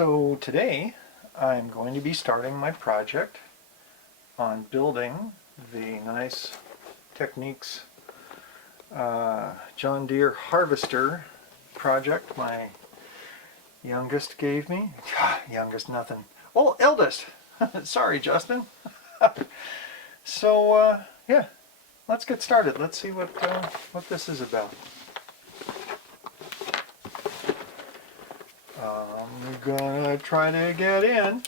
So today I'm going to be starting my project on building the nice Technics John Deere harvester project my youngest gave me. Youngest nothing. Oh, eldest. Sorry, Justin. So yeah, let's get started. Let's see what this is about. I'm gonna try to get in.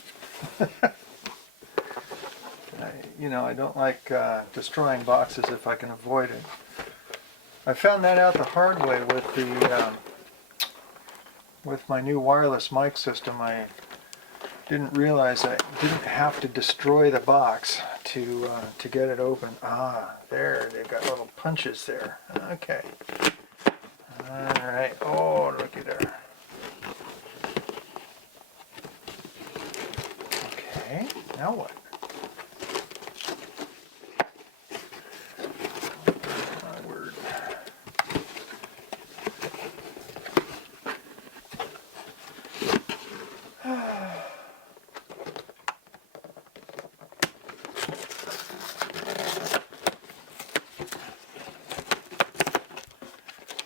I don't like destroying boxes if I can avoid it. I found that out the hard way with the with my new wireless mic system. I didn't realize I didn't have to destroy the box to get it open. Ah, there, they've got little punches there. Okay. All right. Oh, looky there. Okay. Now what? My word.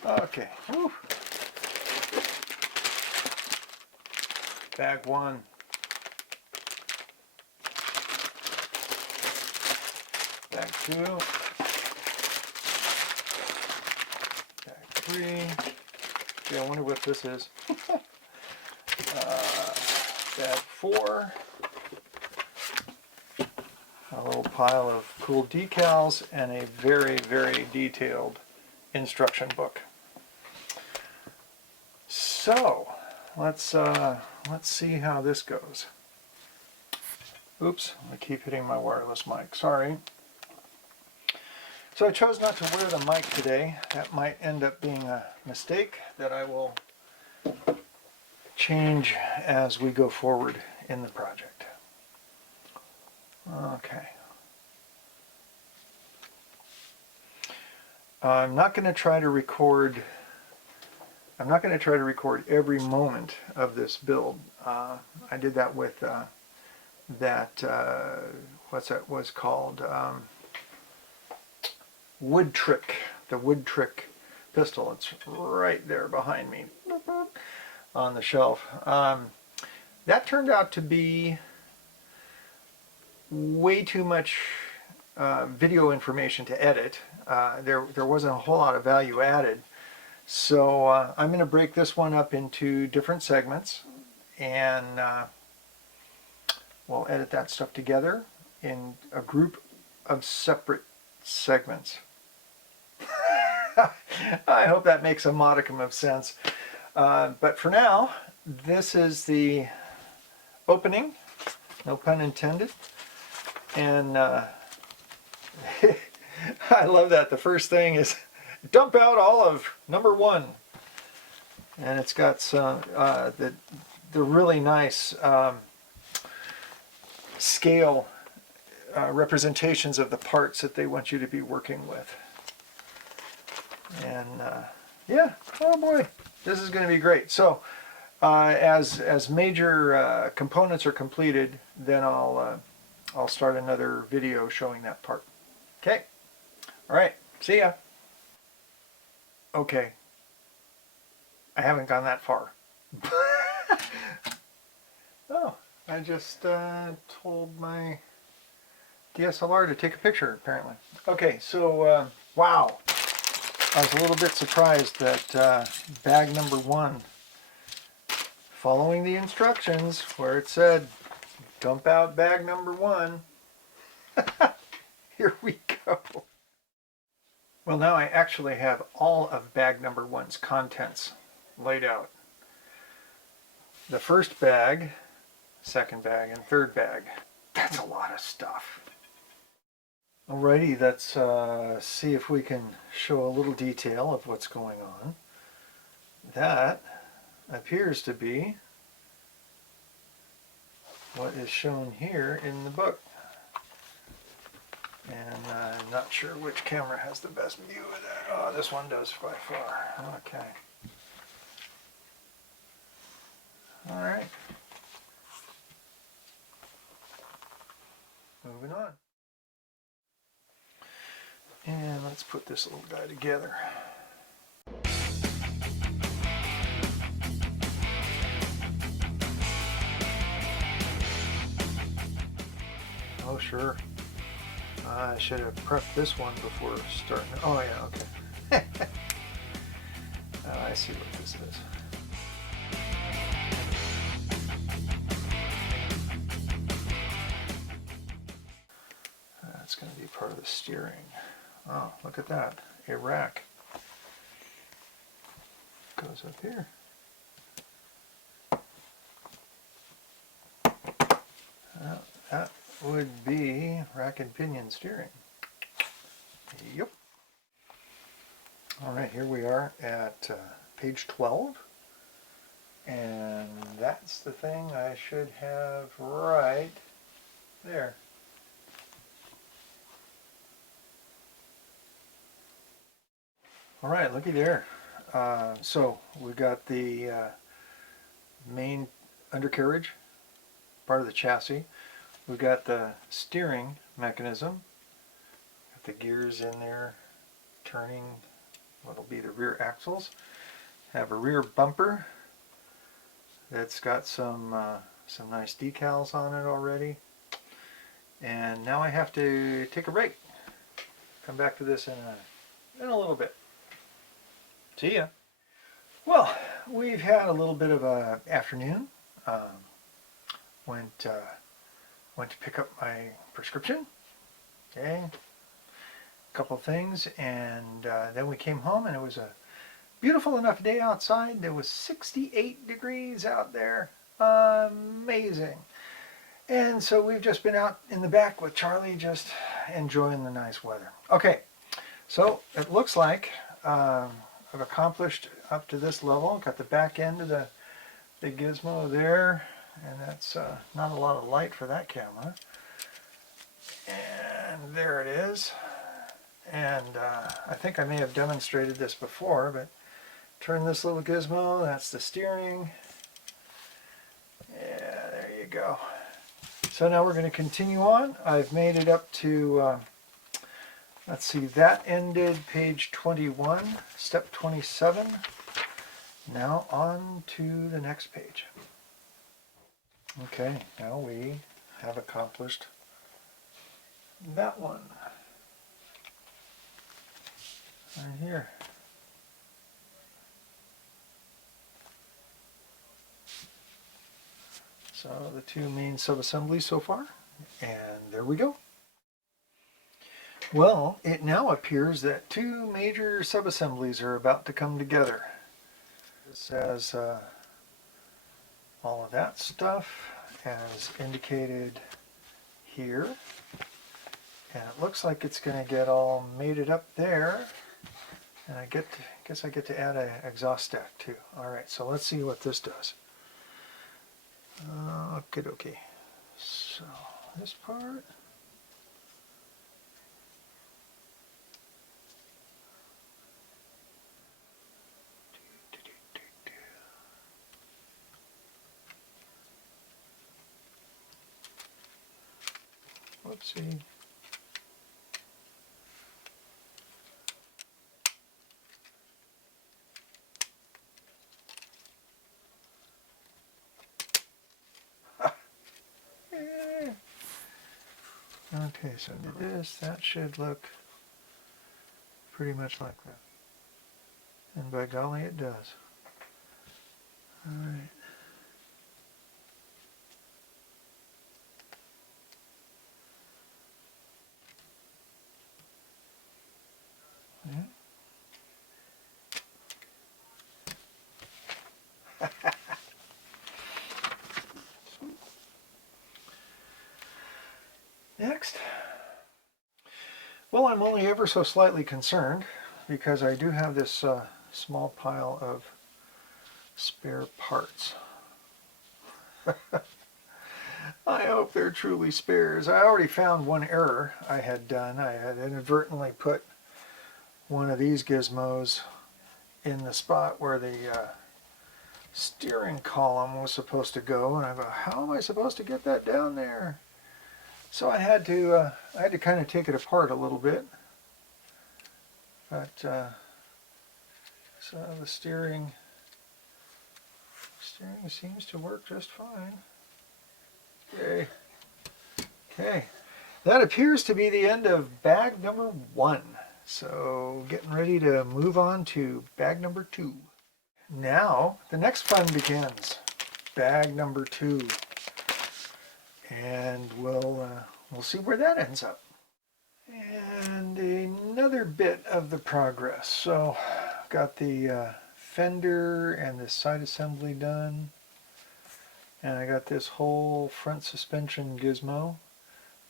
Okay. Whew. Bag one. Bag two. Bag three. Okay, I wonder what this is. Bag four. A little pile of cool decals and a very, very detailed instruction book. So let's see how this goes. Oops, I keep hitting my wireless mic. Sorry. So I chose not to wear the mic today. That might end up being a mistake that I will change as we go forward in the project. Okay. I'm not going to try to record every moment of this build. I did that with what's that was called? Wood Trick, the Wood Trick pistol. It's right there behind me on the shelf. That turned out to be way too much video information to edit. There wasn't a whole lot of value added. So I'm going to break this one up into different segments, and we'll edit that stuff together in a group of separate segments. I hope that makes a modicum of sense. But for now, this is the opening, no pun intended. And I love that. The first thing is dump out all of number one. And it's got some the really nice scale representations of the parts that they want you to be working with. And yeah, oh boy, this is going to be great. So as major components are completed, then I'll start another video showing that part. Okay, all right, see ya. Okay, I haven't gone that far. Oh, I just told my DSLR to take a picture, apparently. Okay, so wow, I was a little bit surprised that bag number one, following the instructions where it said dump out bag number one. Here we go. Well, now I actually have all of bag number one's contents laid out. The first bag, second bag, and third bag. That's a lot of stuff. Alrighty, let's see if we can show a little detail of what's going on. That appears to be what is shown here in the book. And I'm not sure which camera has the best view of that. Oh, this one does by far. Okay. All right. moving on. And let's put this little guy together. Oh, sure. I should have prepped this one before starting. Oh, yeah, okay. I see what this is. That's going to be part of the steering. Oh, look at that. A rack goes up here. That would be rack and pinion steering. Yep. All right, here we are at page 12. And that's the thing I should have right there. All right, looky there. So we got the main undercarriage, part of the chassis. We've got the steering mechanism. Got the gears in there, turning what'll be the rear axles. Have a rear bumper that's got some nice decals on it already. And now I have to take a break. Come back to this in a little bit. See ya. Well, we've had a little bit of a afternoon. Went to pick up my prescription. Okay, a couple things, and then we came home, and it was a beautiful enough day outside. There was 68 degrees out there. Amazing. And so we've just been out in the back with Charlie, just enjoying the nice weather. Okay, so it looks like I've accomplished up to this level. Got the back end of the gizmo there, and that's not a lot of light for that camera. And there it is. And I think I may have demonstrated this before, but turn this little gizmo, that's the steering. Yeah, there you go. So now we're going to continue on. I've made it up to, let's see, that ended page 21, step 27. Now on to the next page. Okay, now we have accomplished that one. Right here. So the two main sub-assemblies so far, and there we go. Well, it now appears that two major sub-assemblies are about to come together. This has all of that stuff as indicated here, and it looks like it's going to get all mated up there, and I guess I get to add an exhaust stack too. All right, so let's see what this does. Okay. So this part. Whoopsie. Okay, so this, that should look pretty much like that. And by golly, it does. Alright. Yeah. Next. Well, I'm only ever so slightly concerned because I do have this small pile of spare parts. I hope they're truly spares. I already found one error I had done. I had inadvertently put one of these gizmos in the spot where the steering column was supposed to go, and I go, how am I supposed to get that down there? So I had to kind of take it apart a little bit, but so the steering seems to work just fine. Yay. Okay, that appears to be the end of bag number 1. So getting ready to move on to bag number 2. Now the next fun begins. Bag number 2, and we'll see where that ends up. And another bit of the progress. So got the fender and the side assembly done, and I got this whole front suspension gizmo.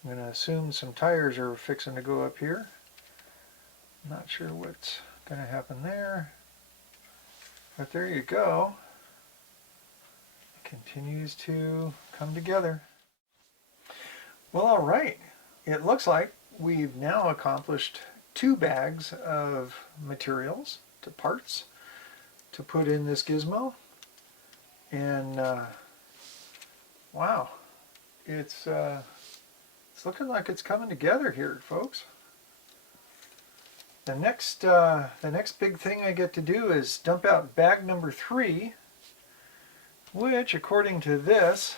I'm going to assume some tires are fixing to go up here. Not sure what's going to happen there, but there you go. It continues to come together. Well, all right. It looks like we've now accomplished 2 bags of materials, to parts, to put in this gizmo. And wow, it's looking like it's coming together here, folks. The next big thing I get to do is dump out bag number 3, which, according to this,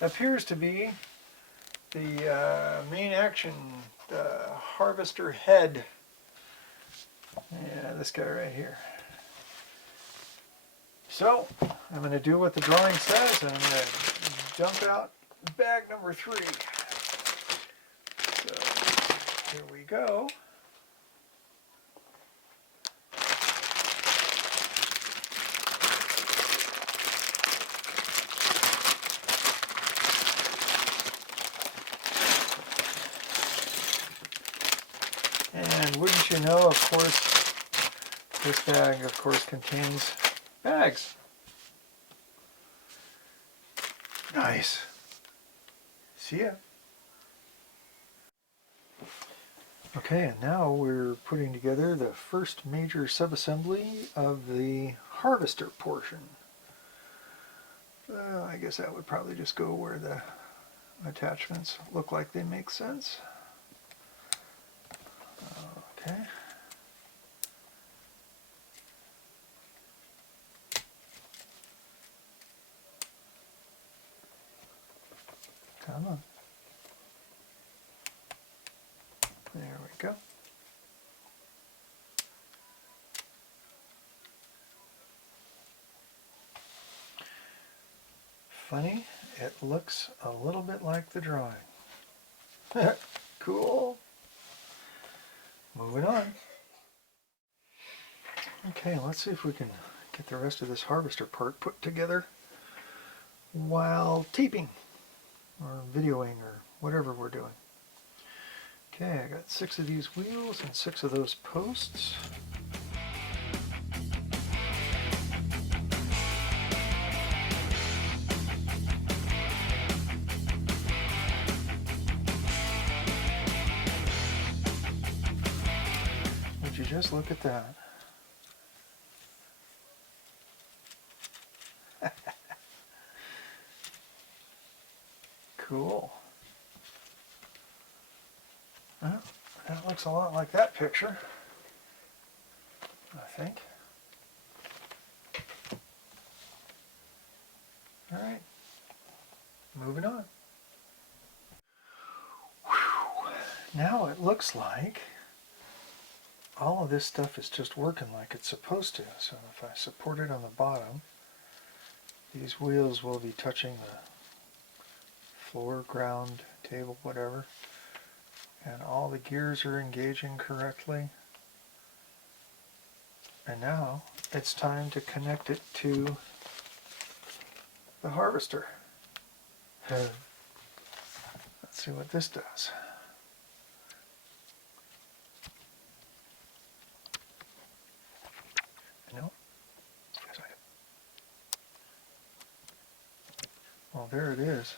appears to be the main action, the harvester head. Yeah, this guy right here. So I'm going to do what the drawing says, and I'm going to dump out bag number 3. So here we go. And wouldn't you know, of course, this bag, of course, contains bags. Nice. See ya. Okay, and now we're putting together the first major subassembly of the harvester portion. I guess that would probably just go where the attachments look like they make sense. Okay. Come on. There we go. Funny, it looks a little bit like the drawing. Cool. Moving on. Okay, let's see if we can get the rest of this harvester part put together while taping or videoing or whatever we're doing. Okay, I got 6 of these wheels and 6 of those posts. Would you just look at that? Cool. Well, that looks a lot like that picture, I think. All right, moving on. Whew. Now it looks like all of this stuff is just working like it's supposed to. So if I support it on the bottom, these wheels will be touching the floor, ground, table, whatever. And all the gears are engaging correctly. And now it's time to connect it to the harvester. Let's see what this does. No? Yes, I do. Well, there it is.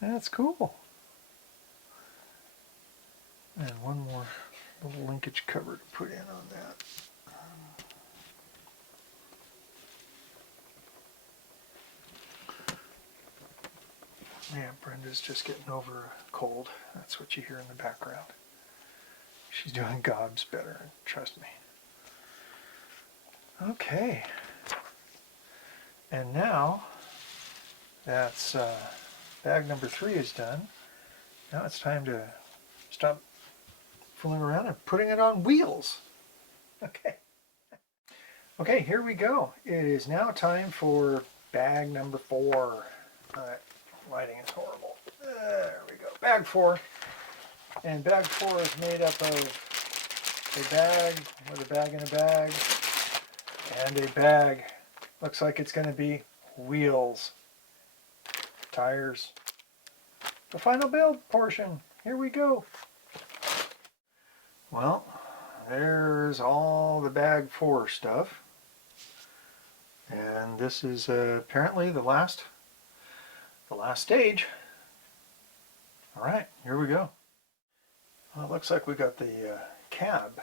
That's cool. And one more little linkage cover to put in on that. Yeah, Brenda's just getting over a cold. That's what you hear in the background. She's doing gobs better, trust me. Okay. And now that's bag number 3 is done. Now it's time to stop fooling around and putting it on wheels. Okay. Okay, here we go. It is now time for bag number 4. Lighting is horrible. There we go. Bag 4. And bag 4 is made up of a bag with a bag in a bag and a bag. Looks like it's going to be wheels, tires. The final build portion. Here we go. Well, there's all the bag 4 stuff. And this is apparently the last stage. All right, here we go. Well, it looks like we got the cab,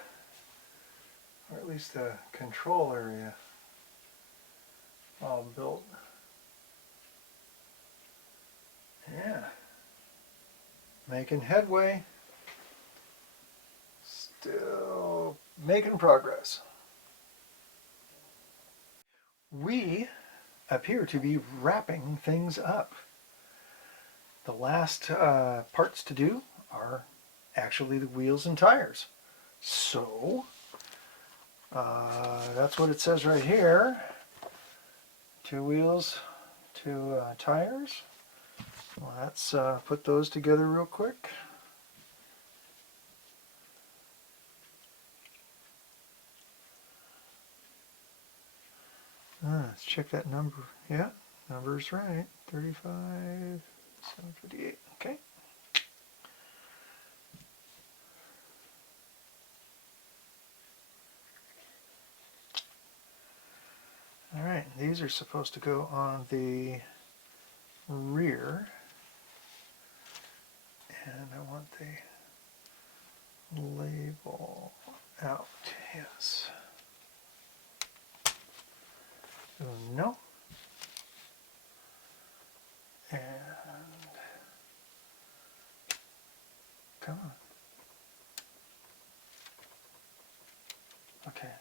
or at least the control area, all built. Yeah, making headway. Still making progress. We appear to be wrapping things up. The last parts to do are actually the wheels and tires. So that's what it says right here. 2 wheels, 2 tires. Let's put those together real quick. Let's check that number. Yeah, number's right. 35,758. Okay. All right, these are supposed to go on the rear. And I want the label out. Yes. No. And come on. Okay.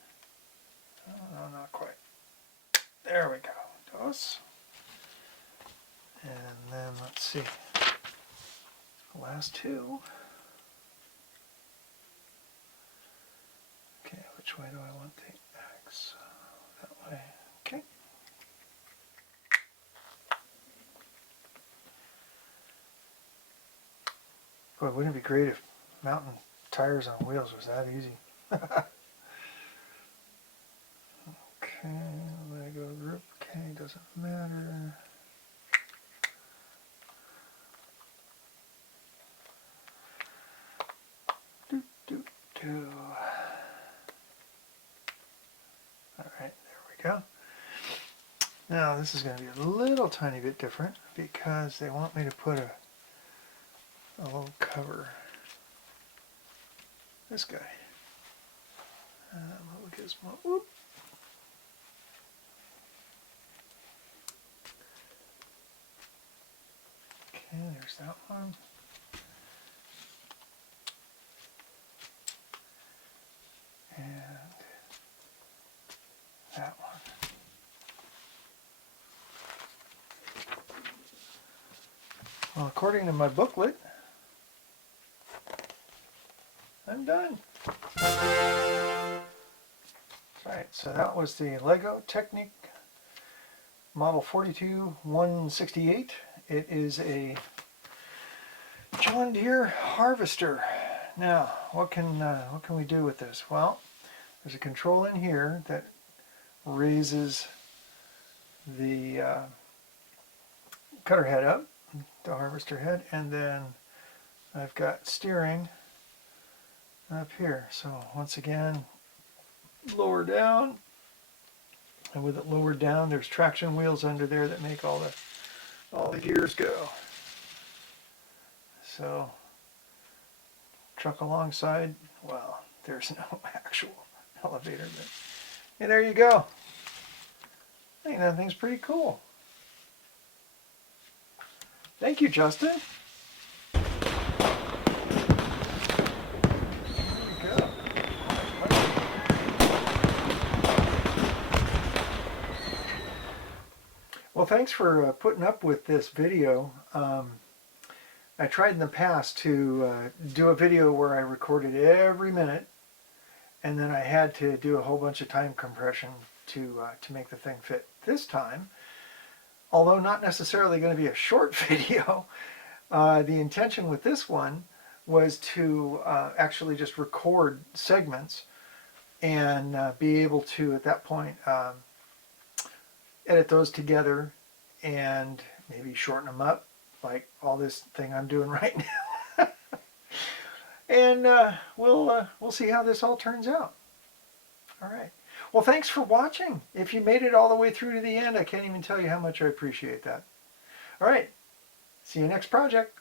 No, not quite. There we go. Those. And then let's see. The last 2. Okay, which way do I want the X? That way. Okay. Boy, wouldn't it be great if mounting tires on wheels was that easy? Okay, Lego group. Okay, doesn't matter. All right, there we go. Now this is going to be a little tiny bit different because they want me to put a little cover. This guy. Little gizmo. Whoop. Okay, there's that one. And that one. Well, according to my booklet, I'm done. Alright, so that was the Lego Technic Model 42168. It is a John Deere harvester. Now, what can we do with this? Well, there's a control in here that raises the cutter head up, the harvester head, and then I've got steering up here. So once again, lower down, and with it lowered down, there's traction wheels under there that make all the gears go. So truck alongside, well, there's no actual elevator, but hey, there you go. I think that thing's pretty cool. Thank you, Justin. There you go. Well, thanks for putting up with this video. I tried in the past to do a video where I recorded every minute, and then I had to do a whole bunch of time compression to make the thing fit. This time, although not necessarily going to be a short video, the intention with this one was to actually just record segments and be able to, at that point, edit those together and maybe shorten them up, like all this thing I'm doing right now. And we'll see how this all turns out. All right. Well, thanks for watching. If you made it all the way through to the end, I can't even tell you how much I appreciate that. All right. See you next project.